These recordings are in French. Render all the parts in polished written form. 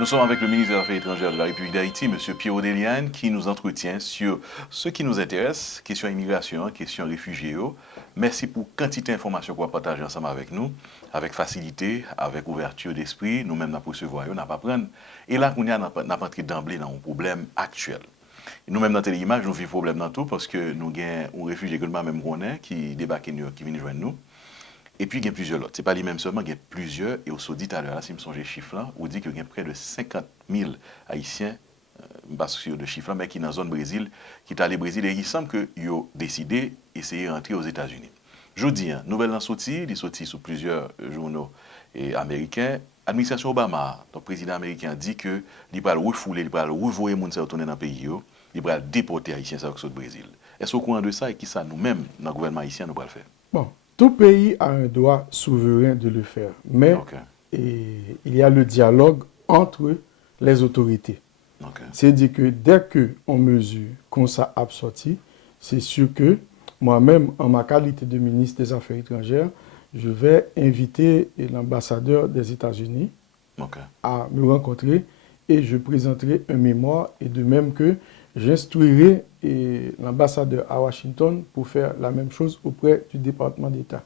Nous sommes avec le ministre des Affaires étrangères de la République d'Haïti, M. Pierrot Deliane, qui nous entretient sur ce qui nous intéresse, question immigration, question réfugiés. Merci pour quantité d'informations qu'on va partager ensemble avec nous, avec facilité, avec ouverture d'esprit. Nous-mêmes, nous recevons, nous pas prendre. Et là, on n'a pas entré d'emblée dans un problème actuel. Nous-mêmes, dans Téléimage, nous vivons problème dans tout parce que nous avons un réfugié que nous-mêmes connaissons qui débarque New York, qui vient joindre nous. Et puis, il y a plusieurs autres. Ce n'est pas les mêmes seulement, il y a plusieurs. Et au dit tout à l'heure, si je me songe les chiffres là, on dit qu'il y a près de 50 000 Haïtiens, parce que de chiffres là, mais qui sont dans la zone Brésil, qui sont allés au Brésil, et il semble qu'ils ont décidé d'essayer de rentrer aux États-Unis. Je dis, nouvelle en sortie, il est sorti sur plusieurs journaux américains. L'administration Obama, le président américain, dit que il va refouler, il va revoyer les gens retourner dans le pays, il va déporter les Haïtiens au Brésil. Est-ce au courant de ça et qui ça nous-mêmes, dans le gouvernement haïtien, nous allons le faire? Bon. Tout pays a un droit souverain de le faire, mais il y a le dialogue entre les autorités. C'est-à-dire que dès qu'on mesure qu'on ça a sorti, c'est sûr que moi-même, en ma qualité de ministre des Affaires étrangères, je vais inviter l'ambassadeur des États-Unis à me rencontrer et je présenterai un mémoire et de même que j'instruirai l'ambassadeur à Washington pour faire la même chose auprès du département d'État.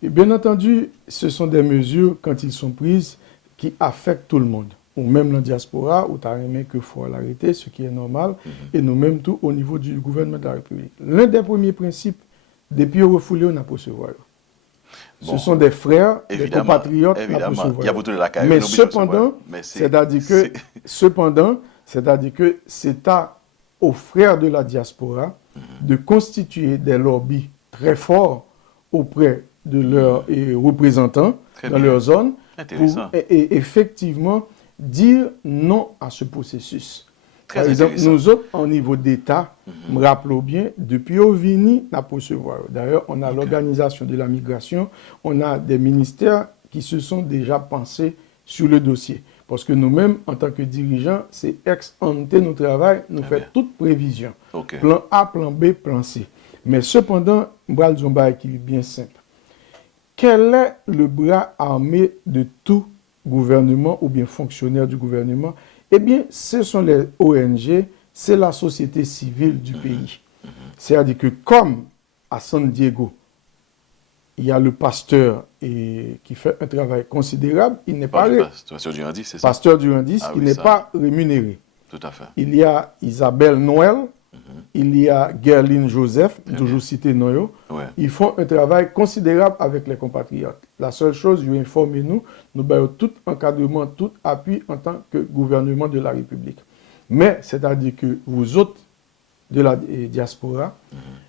Et bien entendu, ce sont des mesures, quand ils sont prises, qui affectent tout le monde. Ou même la diaspora, où tu as aimé qu'il faut l'arrêter, ce qui est normal, et nous-mêmes tout au niveau du gouvernement de la République. L'un des premiers principes, depuis au refoulé, on a pour se voir. Ce sont des frères, des compatriotes, mais cependant, c'est-à-dire que c'est aux frères de la diaspora de constituer des lobbies très forts auprès de leurs représentants dans leur zone pour effectivement dire non à ce processus. Par exemple, nous autres, au niveau d'État, me rappelons bien, depuis Ovini, n'a pas recevoir. D'ailleurs, on a l'organisation de la migration, on a des ministères qui se sont déjà pensés sur le dossier. Parce que nous-mêmes, en tant que dirigeants, c'est ex ante nous travaillons, nous faisons toute prévision. Plan A, plan B, plan C. Mais cependant, bras Zomba qui est bien simple. Quel est le bras armé de tout gouvernement ou bien fonctionnaire du gouvernement? Eh bien, ce sont les ONG, c'est la société civile du pays. C'est-à-dire que comme à San Diego, il y a le pasteur qui fait un travail considérable, il n'est pas pasteur Durandis, c'est ça? Pasteur Durandis, il n'est pas rémunéré. Tout à fait. Il y a Isabelle Noël, il y a Gerline Joseph, toujours cité Noyo. Ils font un travail considérable avec les compatriotes. La seule chose, vous informez-nous, nous avons tout encadrement, tout appui en tant que gouvernement de la République. Mais, c'est-à-dire que vous autres de la diaspora,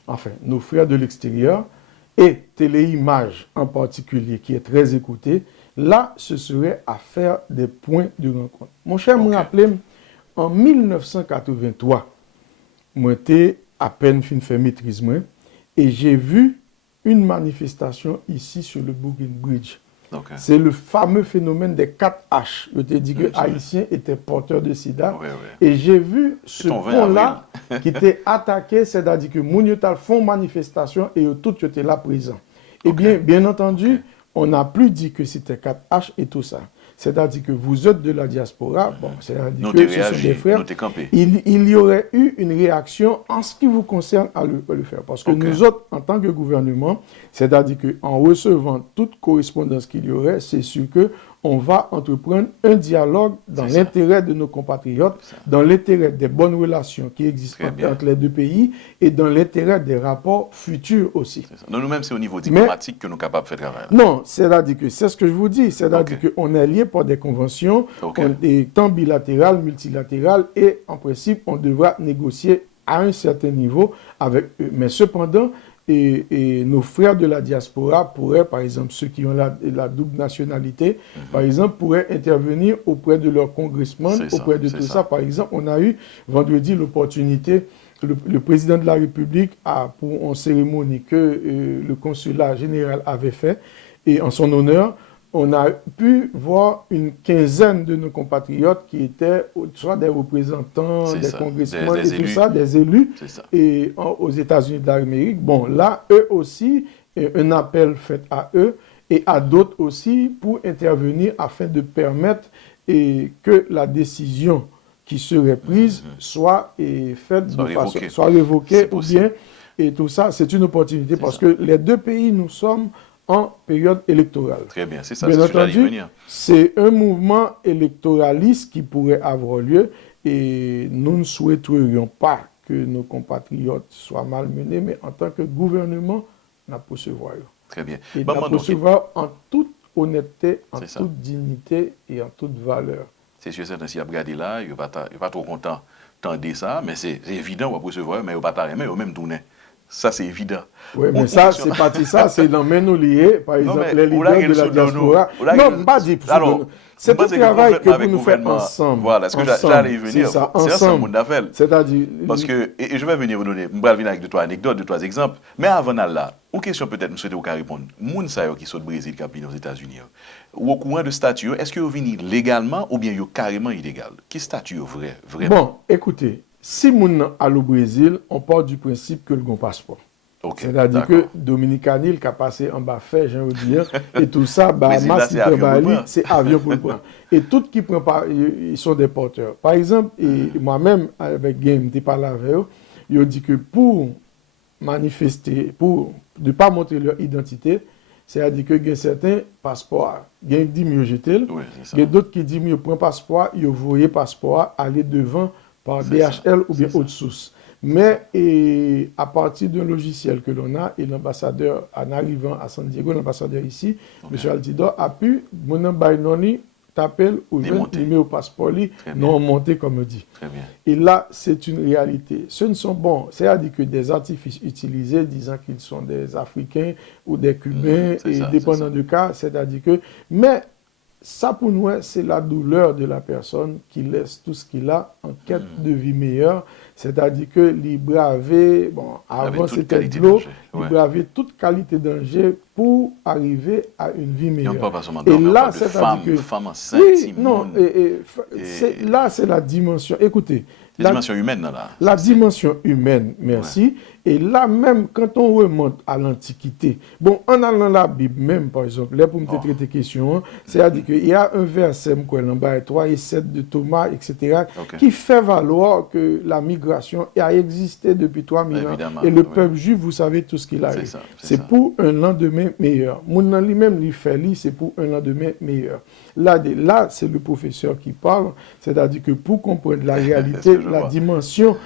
enfin, nos frères de l'extérieur, et Téléimage en particulier, qui est très écouté, là, ce serait à faire des points de rencontre. Mon cher me rappelait, en 1983, moi, j'étais à peine fin fait maîtrise, et j'ai vu une manifestation ici sur le Brooklyn Bridge. C'est le fameux phénomène des 4 H. Je t'ai dit que les Haïtiens étaient porteurs de sida. Et j'ai vu ce pont-là qui était attaqué, c'est-à-dire que Mouniotal font manifestation et tout était là présent. Et bien entendu, on n'a plus dit que c'était 4 H et tout ça. C'est-à-dire que vous êtes de la diaspora, bon, c'est-à-dire que ce sont des frères. Il y aurait eu une réaction en ce qui vous concerne à le faire. Parce que nous autres, en tant que gouvernement, c'est-à-dire qu'en recevant toute correspondance qu'il y aurait, c'est sûr qu'on va entreprendre un dialogue dans l'intérêt de nos compatriotes, dans l'intérêt des bonnes relations qui existent entre les deux pays et dans l'intérêt des rapports futurs aussi. Nous-mêmes, c'est au niveau diplomatique que nous sommes capables de faire travail. Non, c'est-à-dire que c'est ce que je vous dis, c'est-à-dire qu'on est lié par des conventions, tant bilatérales, multilatérales, et en principe, on devra négocier à un certain niveau avec eux. Mais cependant, nos frères de la diaspora pourraient, par exemple, ceux qui ont la double nationalité, par exemple, pourraient intervenir auprès de leurs congressmen, auprès de tout ça. Par exemple, on a eu vendredi l'opportunité, le président de la République a, pour une cérémonie que le consulat général avait fait, et en son honneur, on a pu voir une quinzaine de nos compatriotes qui étaient soit des représentants, des congressmen et tout ça, des élus et aux États-Unis d'Amérique. Bon, là, eux aussi, un appel fait à eux et à d'autres aussi pour intervenir afin de permettre et que la décision qui serait prise soit faite soit révoquée ou bien, et tout ça, c'est une opportunité parce que les deux pays, nous sommes en période électorale. Très bien, c'est ça. Bien entendu, c'est un mouvement électoraliste qui pourrait avoir lieu et nous ne souhaiterions pas que nos compatriotes soient malmenés, mais en tant que gouvernement, nous recevoir. Très bien. Et nous recevoir en toute honnêteté, en toute dignité et en toute valeur. C'est sûr, c'est ainsi, à regarder là, il n'est pas trop content d'entendre ça, mais c'est évident, on va recevoir, mais il ne va pas aimer, au même tourner. Ça, c'est évident. Oui, mais ça, c'est parti ça, c'est dans nous liés, par exemple, les leaders de la diaspora. Non, pas dit pour nous. C'est un travail que vous nous faites ensemble. Voilà, ce que j'allais y venir. C'est ensemble d'affaires. C'est-à-dire... Parce que, et je vais venir vous donner, je vais venir avec 2-3 anecdotes, 2-3 exemples, mais avant là, une question peut-être, je souhaite vous répondre. Moun sa yo qui sont au Brésil, qui viennent aux États-Unis, ou au courant de statut, est-ce que vous venez légalement ou bien vous carrément illégal? Qui statut vrai, vraiment? Bon, écoutez, si moun al au Brésil, on part du principe que le gon passeport. Okay, c'est-à-dire que Dominicanil qui a passé en bas fait, j'ai envie de dire, et tout ça, c'est avion pour le prendre. Et tout qui prend pas, ils sont des porteurs. Par exemple, moi-même, avec Game, je parlé avec eux, ils dit que pour manifester, pour ne pas montrer leur identité, c'est-à-dire que il y a certains passeports, il y a qui disent mieux jeter, il y a d'autres qui disent mieux prendre passeport, ils voyaient passeport aller devant par DHL ou bien autre source. Mais à partir d'un logiciel que l'on a, et l'ambassadeur, en arrivant à San Diego, l'ambassadeur ici, M. Altidor, a pu, mon bainoni, t'appelle ou numéro passeport, non monté, comme on dit. Et là, c'est une réalité. Ce ne sont c'est-à-dire que des artifices utilisés disant qu'ils sont des Africains ou des Cubains, et dépendant du cas, c'est-à-dire que... Mais ça, pour nous, c'est la douleur de la personne qui laisse tout ce qu'il a en quête de vie meilleure. C'est-à-dire que les braver, avant c'était de l'eau, les braver toute qualité de danger pour arriver à une vie meilleure. Et là, c'est-à-dire que... Femme enceinte, là, c'est la dimension. Écoutez, la dimension humaine, là. La dimension humaine, merci. Ouais. Et là, même quand on remonte à l'Antiquité, bon, en allant dans la Bible même, par exemple, là, pour me traiter des questions, c'est-à-dire qu'il y a un verset, 3 et 7 de Thomas, etc., qui fait valoir que la migration a existé depuis 3000 ans. Et le peuple juif, vous savez tout ce qu'il a eu. C'est pour un lendemain meilleur. Mon lui-même, lui fait c'est pour un lendemain meilleur. Là, c'est le professeur qui parle, c'est-à-dire que pour comprendre la réalité, la dimension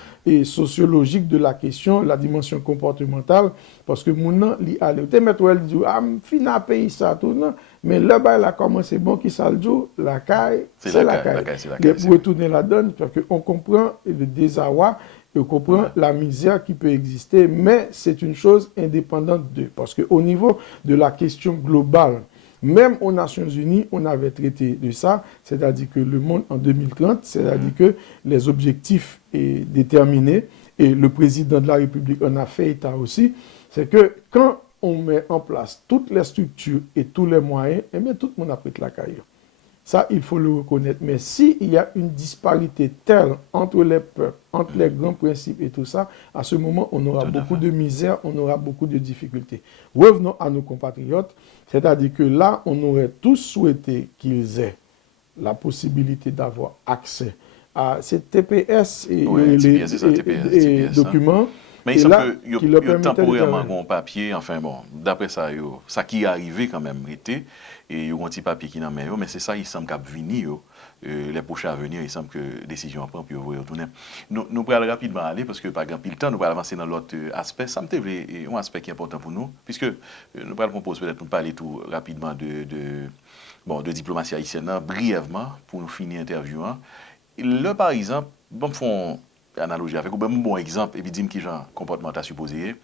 sociologique de la question, la dimension comportementale, parce que mon nom, il a le maître, il dit, fina pays ça, tout, non, mais là, il a commencé bon qui ça le jour, la caille, c'est la caille. Et pour retourner la donne, parce qu'on comprend le désarroi, on comprend la misère qui peut exister, mais c'est une chose indépendante d'eux, parce qu'au niveau de la question globale, même aux Nations Unies, on avait traité de ça, c'est-à-dire que le monde en 2030, c'est-à-dire que les objectifs sont déterminés, et le président de la République en a fait état aussi, c'est que quand on met en place toutes les structures et tous les moyens, eh bien tout le monde a pris la carrière. Ça, il faut le reconnaître. Mais s'il y a une disparité telle entre les peuples, entre les grands principes et tout ça, à ce moment, on aura beaucoup de misère, on aura beaucoup de difficultés. Revenons à nos compatriotes, c'est-à-dire que là, on aurait tous souhaité qu'ils aient la possibilité d'avoir accès à ces TPS et les documents. Mais il semble qu'il y a temporairement un papier, enfin bon, d'après ça, ça qui est arrivé quand même était, et il y a un petit papier qui n'a pas, mais c'est ça, il semble qu'à venir, les prochains à venir, il semble que la décision prend, puis vous retourner. Nous pourrons rapidement aller, parce que par exemple, le temps, nous pourrons avancer dans l'autre aspect. Ça me fait un aspect qui est important pour nous, puisque nous pourrons proposer peut-être nous parler tout rapidement de diplomatie haïtienne, brièvement, pour nous finir l'interview. Là, par exemple, bon, font analogie avec un bon exemple, et puis dis-moi qui genre comportement t'as supposé,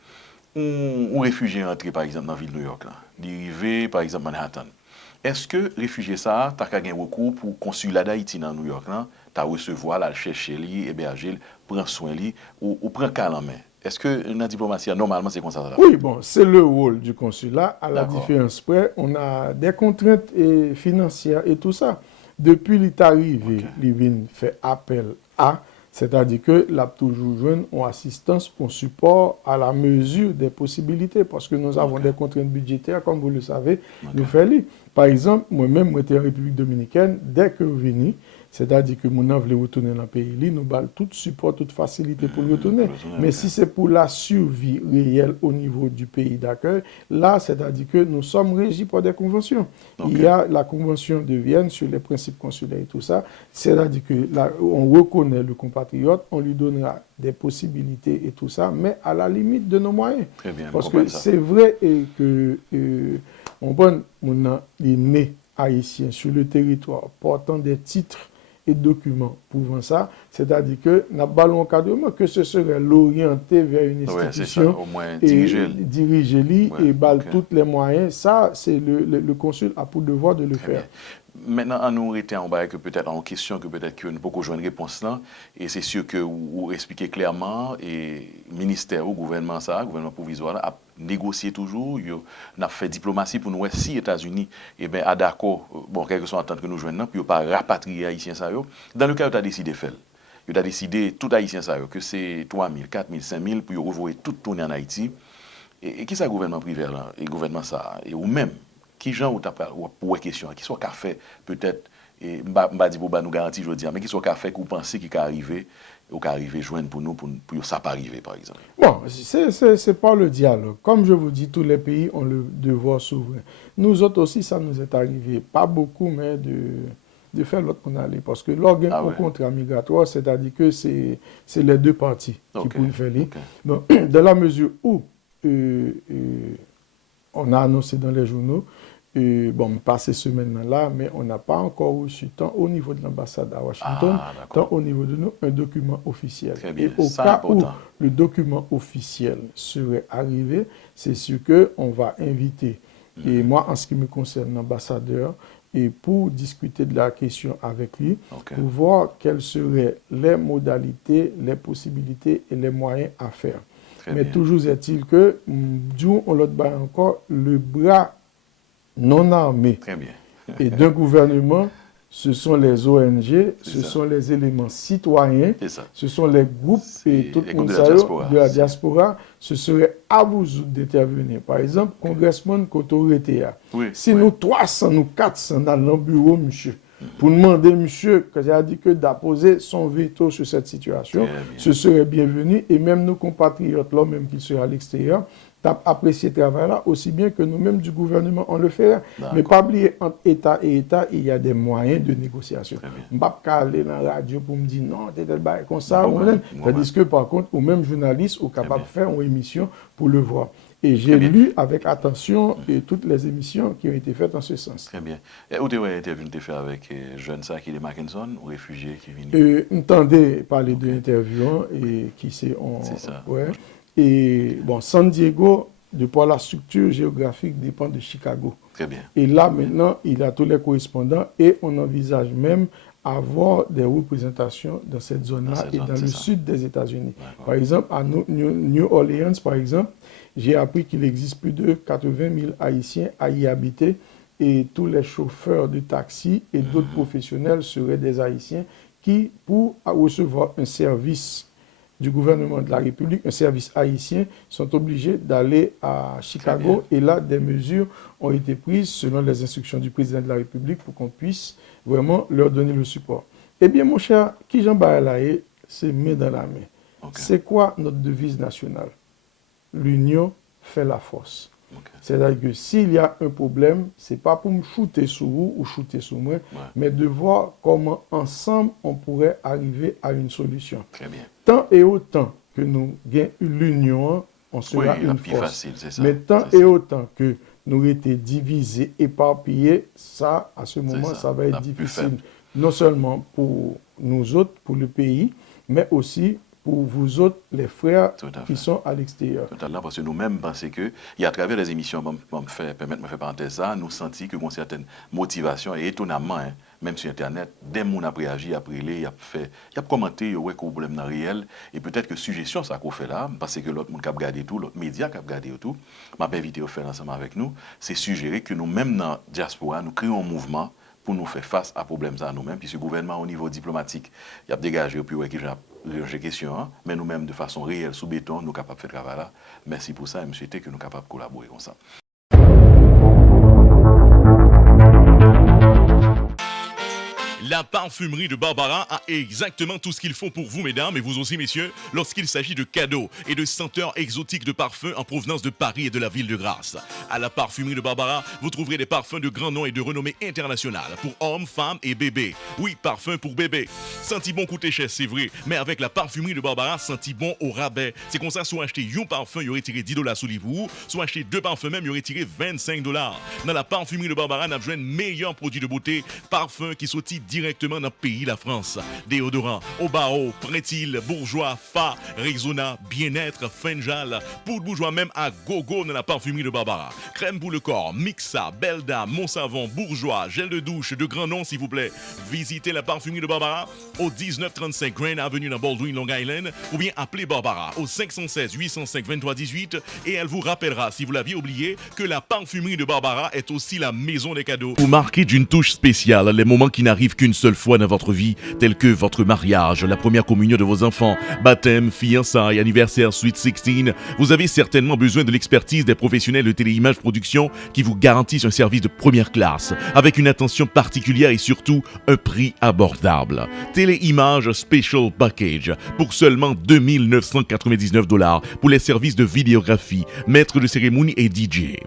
un réfugié entré par exemple dans la ville de New York, arrivé par exemple Manhattan. Est-ce que réfugié ça, t'as qu'à gagner recours pour consulat d'Haïti dans New York, t'as recevoir, là, chercher lui, héberger, prendre soin lui, ou prendre cas en main? Est-ce que dans la diplomatie, normalement, c'est comme ça? Oui, bon, c'est le rôle du consulat. À la différence près, on a des contraintes financières et tout ça. Depuis qu'il est arrivé, il vient faire appel à, C'est-à-dire que l'a toujours jeune ont assistance, on support à la mesure des possibilités, parce que nous avons des contraintes budgétaires, comme vous le savez, nous faisons. Par exemple, moi-même, moi j'étais en République dominicaine, dès que vous venez, c'est-à-dire que mon voulait retourner dans le pays, nous avons tout support, toute facilité pour retourner. Mais si c'est pour la survie réelle au niveau du pays d'accueil, là, c'est-à-dire que nous sommes régis par des conventions. Il y a la convention de Vienne sur les principes consulaires et tout ça, c'est-à-dire que là, on reconnaît le compatriote, on lui donnera des possibilités et tout ça, mais à la limite de nos moyens. Très bien, parce que c'est vrai que on est né haïtien sur le territoire portant des titres et documents prouvant ça, c'est-à-dire que n'a pas l'encadrement que ce serait l'orienter vers une institution, ça, au moins diriger et tous les moyens. Ça, c'est le consul a pour devoir de le faire. Bien. Maintenant, on nous était en bas que peut-être en question que peut-être que nous pouvons jouer une réponse là, et c'est sûr que vous expliquez clairement et ministère ou gouvernement provisoire a négocié toujours, on a fait diplomatie pour nous si États-Unis et ben à d'accord bon quelque soit entente que nous joignons puis pas rapatrier haïtiens ça yo. Dans le cas où tu as décidé faire. Il a décidé tout haïtien ça yo que c'est 3000, 4000, 5000 pour revoyer tout tourner en Haïti. Et qui ça gouvernement privé là et gouvernement ça et ou même qui gens ou pour question qui soit qu'a fait peut-être et m'a dit pour nous garantir je dis mais qui soit qu'a fait qu'on penser qui arriver ou qu'arriver joindre pour nous pour ça pas arriver par exemple. Bon, c'est pas le dialogue. Comme je vous dis, tous les pays ont le devoir souverain. Nous autres aussi, ça nous est arrivé, pas beaucoup, mais de faire l'autre qu'on allait. Parce que l'organe au contrat migratoire, c'est-à-dire que c'est les deux parties qui peuvent faire les. Donc, dans la mesure où on a annoncé dans les journaux, bon, pas ces semaines-là, mais on n'a pas encore reçu, tant au niveau de l'ambassade à Washington, tant au niveau de nous, un document officiel. Et au cas où le document officiel serait arrivé, c'est sûr qu'on va inviter, et moi, en ce qui me concerne, l'ambassadeur, et pour discuter de la question avec lui, pour voir quelles seraient les modalités, les possibilités et les moyens à faire. Mais toujours est-il que, d'où on leur bat encore le bras non armés et d'un gouvernement, ce sont les ONG, ce sont les éléments citoyens, ce sont les groupes et tout le monde de la diaspora. Ce serait à vous d'intervenir. Par exemple, congressman qu'autorité a. Si nous 300, nous 400 dans le bureau, monsieur, pour demander, monsieur, que j'ai dit que d'apposer son veto sur cette situation, ce serait bienvenu. Et même nos compatriotes, là, même qu'ils soient à l'extérieur, apprécié ce travail-là, aussi bien que nous-mêmes du gouvernement, on le fait. Mais pas oublier, entre État et État, il y a des moyens de négociation. Je ne vais pas aller dans la radio pour me dire non, t'es comme ça. Tandis que par contre, ou même journaliste, ou capable de faire une émission pour le voir. Et j'ai lu avec attention toutes les émissions qui ont été faites en ce sens. Très bien. Et où tu as intervenu avec jeune ça qui est Mackinson, ou réfugié qui vient? Entendez parler de l'interview et qui c'est ça. Ouais. Et bon, San Diego, de par la structure géographique, dépend de Chicago. Très bien. Et là, maintenant, il a tous les correspondants et on envisage même avoir des représentations dans cette zone-là et dans le sud des États-Unis. Par exemple, à New Orleans, par exemple, j'ai appris qu'il existe plus de 80 000 Haïtiens à y habiter et tous les chauffeurs de taxi et d'autres professionnels seraient des Haïtiens qui, pour recevoir un service du gouvernement de la République, un service haïtien, sont obligés d'aller à Chicago. Et là, des mesures ont été prises selon les instructions du président de la République pour qu'on puisse vraiment leur donner le support. Eh bien, mon cher, qui Jean Baralaye, c'est main dans la main. C'est quoi notre devise nationale? L'union fait la force. C'est-à-dire que s'il y a un problème, ce n'est pas pour me shooter sur vous ou shooter sur moi, mais de voir comment ensemble on pourrait arriver à une solution. Très bien. Tant et autant que nous gagnons l'union, on sera une force. Facile, mais tant et autant que nous étions divisés, éparpillés, ça, à ce moment, ça va être difficile. Non seulement pour nous autres, pour le pays, mais aussi pour vous autres, les frères qui sont à l'extérieur. Totalement, parce que nous-mêmes pensons que, et à travers les émissions, permettez-moi de faire parenthèse ça, nous sentons que une certaine motivation, et étonnamment, même sur Internet, dès que nous avons réagi, après il a commenté, il y a un problème réel, et peut-être que suggestion, ça qu'on fait là, parce que l'autre monde qui a regardé tout, l'autre média qui a regardé tout, m'a invité à faire ensemble avec nous, c'est suggérer que nous-mêmes dans la diaspora, nous créons un mouvement pour nous faire face à problème ça nous-mêmes, puisque le gouvernement au niveau diplomatique, il a dégagé, puis ouais, qui les questions, mais nous-mêmes, de façon réelle, sous béton, nous sommes capables de faire travail là. Merci pour ça et je souhaite que nous sommes capables de collaborer comme ça. La parfumerie de Barbara a exactement tout ce qu'il faut pour vous, mesdames, et vous aussi, messieurs, lorsqu'il s'agit de cadeaux et de senteurs exotiques de parfums en provenance de Paris et de la ville de Grasse. À la parfumerie de Barbara, vous trouverez des parfums de grand nom et de renommée internationale pour hommes, femmes et bébés. Oui, parfum pour bébé. Senti bon coûter cher, c'est vrai, mais avec la parfumerie de Barbara, senti bon au rabais. C'est comme ça, soit acheter un parfum, il y aurait tiré $10 sous les vous, soit acheter 2 parfums même, il y aurait tiré $25. Dans la parfumerie de Barbara, on a besoin de meilleurs produits de beauté, parfums qui sont directement dans le pays, la France. Déodorant, Obao, Prétil, Bourgeois, Fa, Rexona, Bien-être, Fenjal, poudre bourgeois même à gogo dans la parfumerie de Barbara. Crème pour le corps, Mixa, Belda, Monsavon, Bourgeois, gel de douche de grand nom s'il vous plaît. Visitez la parfumerie de Barbara au 1935 Grand Avenue dans Baldwin, Long Island ou bien appelez Barbara au 516 805 23 18 et elle vous rappellera si vous l'aviez oublié que la parfumerie de Barbara est aussi la maison des cadeaux. Vous marquez d'une touche spéciale les moments qui n'arrivent qu'une seule fois dans votre vie, tels que votre mariage, la première communion de vos enfants, baptême, fiançailles, anniversaire, Sweet 16. Vous avez certainement besoin de l'expertise des professionnels de Téléimage Production qui vous garantissent un service de première classe, avec une attention particulière et surtout un prix abordable. Téléimage Special Package pour seulement $2 pour les services de vidéographie, maître de cérémonie et DJ.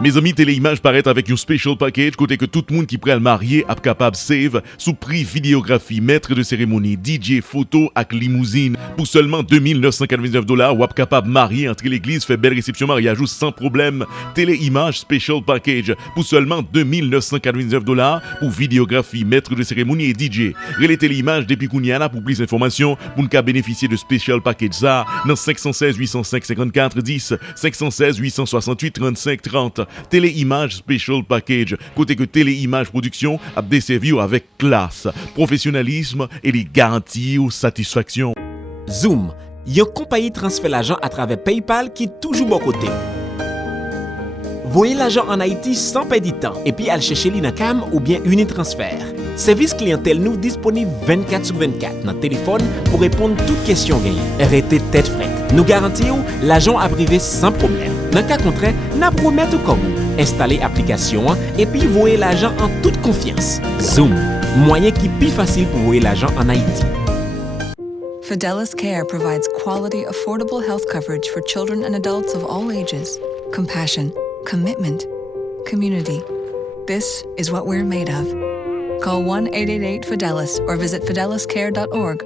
Mes amis, Téléimage paraît avec un special package côté que tout le monde qui prend le marier est capable de save sous prix vidéographie, maître de cérémonie, DJ, photo avec limousine pour seulement $2 ou est capable de marier entre l'église, fait belle réception mariage sans problème. Téléimage special package pour seulement $2 pour vidéographie, maître de cérémonie et DJ. Relais Téléimage depuis Kouniana pour plus d'informations pour ne bénéficier de special package ça dans 516 805 54 10 516 868 35 30. Téléimage Special Package, côté que Téléimage Production a desservi avec classe, professionnalisme et les garanties ou satisfaction. Zoom, une compagnie transfère l'argent à travers PayPal qui est toujours bon côté. Voyez l'argent en Haïti sans perdre de temps et puis aller chercher l'INACAM ou bien Unitransfert. Service clientèle nous disponible 24/24 dans le téléphone pour répondre à toutes questions gagnées. Arrêtez tête frette. Nous garantissons l'argent à privé sans problème. Dans le cas contraire, nous promettons comme vous. Installez l'application et puis voyez l'argent en toute confiance. Zoom, moyen qui est plus facile pour voyer l'argent en Haïti. Fidelis Care provides quality, affordable health coverage for children and adults of all ages. Compassion, commitment, community. This is what we're made of. Call 1-888-FIDELIS or visit fideliscare.org.